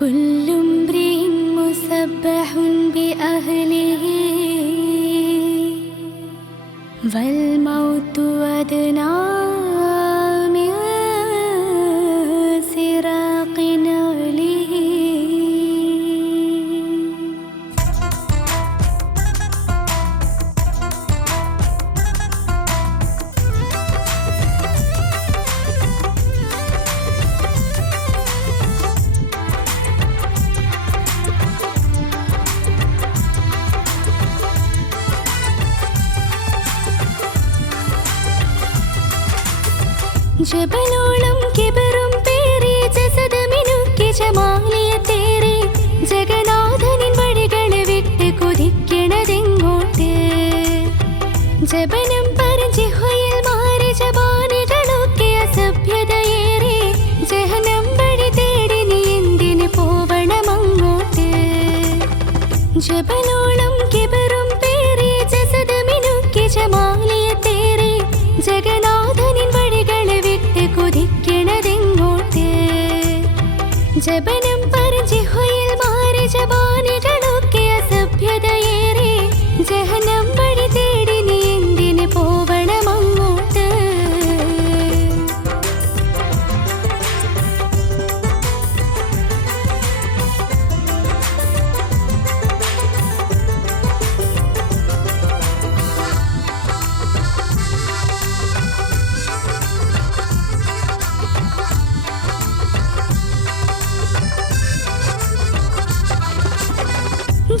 كل امرئ مسبح بأهله والموت أدنى من سراق نعله. ജബലോളം കിബറും പേറി ജസദമിനുക്കി ജമാലിയത്തേറി ജഗന്നാഥനിൻ വഴികളെ വിട്ട് കുതിക്കണതെങ്ങോട്ട്? ജബനം പറഞ്ഞിഹയിൽ മാറി ജബാനികളൊക്കെ അസഭ്യതയേറി ജഹനം വഴി തേടി നീ എന്തിന് പോവണമങ്ങോട്ട്? ജബലോളം കിബറും പേറി ജസദമിനുക്കി ജമാലിയത്തേറി ജഗന്നാഥനിൻ വഴികളെ വിട്ട് കുതിക്കണതെങ്ങോട്ട്? ജബനം പറഞ്ഞിഹയിൽ മാറി ജബാനികളൊക്കെ അസഭ്യതയേറി ജഹനം വഴി തേടി നീ എന്തിന് പോവണമങ്ങോട്ട്?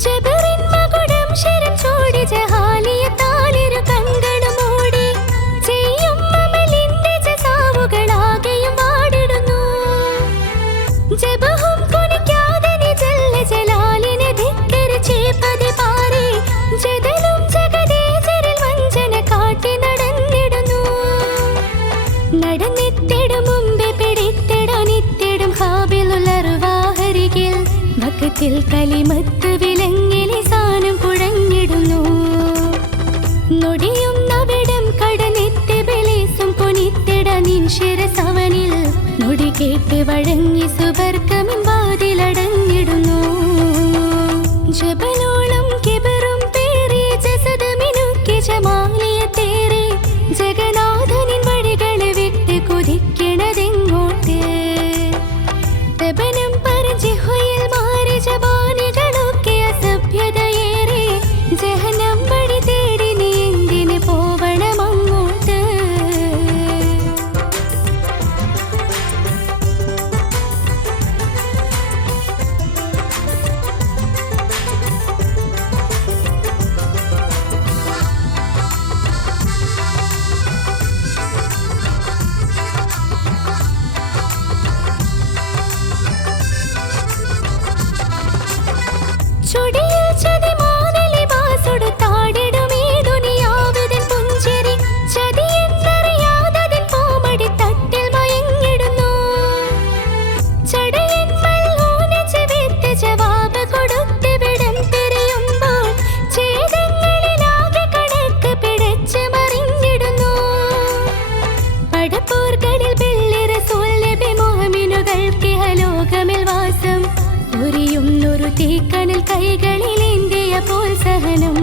ജബറിൻ മകുടം ശരം ചോടി ജഹാലിയത്താലിരു കണ്ണുകളും മൂടി ചെയ്യും അമലിന്റെ ജസാവുകളാകെയും വാടിടുന്നു. ജബഹും കുനിക്കാതെ നീ ജല്ല ജലാലിനെ ധിക്കരിച്ചേ പതിപാറി ജദലും ജഗദീശരിൽ വഞ്ചന കാട്ടി നടന്നിടുന്നു. നടന്നെത്തിടും മുമ്പേ പിടിത്തിടാനിത്തിടും ഹാബിലുലറുവാഹരികിൽ വക്കത്തിൽ കലിമത്ത് വിലങ്ങിലെ സാനം കുഴഞ്ഞിടുന്നു. നൊടിയും നവിടം കടന്നെത്തി ബിലീസും കൊനിത്തിട നിൻ ശിരസവനിൽ നൊടി കേട്ട് വഴങ്ങി സുബർക്കമിൻ വാതിലടഞ്ഞിടുന്നു. ജബലോളം കിബറും പേറി ജസദമിനുക്കി ജമാലിയത്തേറി ജഗന്നാഥനിൻ വഴികളെ വിട്ട് കുതിക്കണതെങ്ങോട്ട്? തബനം പറഞ്ഞിഹയിൽ മാറി ജബാനികളൊക്കെ അസഭ്യതയേറി ജഹനം വഴി തേടി നീ എന്തിന് പോവണമങ്ങോട്ട്? ചുടിയിൽ ചതിമാനലി ബാസുടു താടിടും ഈ ദുനിയാവിതിൻ പുഞ്ചിരി ചതിയെന്നറിയാതതിൻ പൂമടി തട്ടിൽ മയങ്ങിടുന്നു. ചടയൻ മല്ലൂനെ ചെവിത്ത് ജവാബ് കൊടുത്ത് വിടം പിരിയുമ്പോൾ ഛേദങ്ങളിലാകെ കണക്ക് പിടച്ച് മറിഞ്ഞിടുന്നു. പടപ്പോർകളിൽ ബില്ലി റസൂൽ നബി മുഅ്മിനുകൾക്ക് ഇഹലോകമിൽ വാസം ഉരിയുന്നൊരു തീക്കനൽ കൈകളിലേന്തിയ പോൽ സഹനം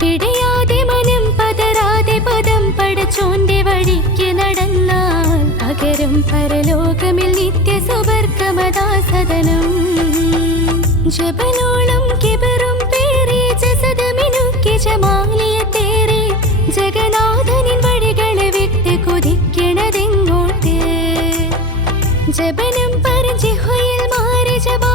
പിടയാതെ മനം പതരാതെ പദം പടച്ചോന്റെ വഴിക്ക് നടന്നാൽ പകരം പരലോകമിൽ നിത്യ സുബർക്കമദാസദനം. ജബലോളം കിബറും പേറി ജസദമിനുക്കി ജമാലിയത്തേറി ജഗന്നാഥനിൻ വഴികളെ വിട്ട് കുതിക്കണതെങ്ങോട്ട്? ജബനം പറഞ്ഞിഹയിൽ മാറി ജബാ